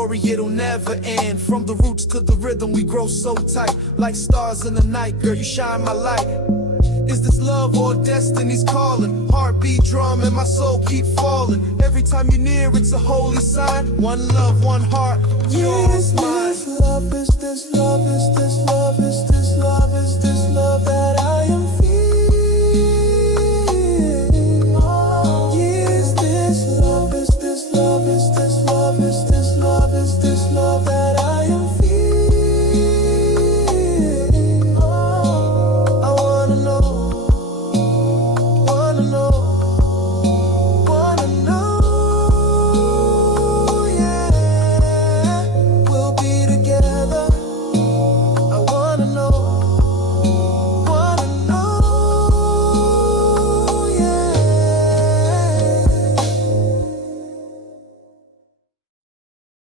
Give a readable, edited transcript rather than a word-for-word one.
story, it'll never end. From the roots to the rhythm, we grow so tight. Like stars in the night, girl, you shine my light. Is this love or destiny's calling? Heartbeat drum and my soul keep falling. Every time you're near, it's a holy sign. One love, one heart, yours, mine. Is this love, is this love, is this love?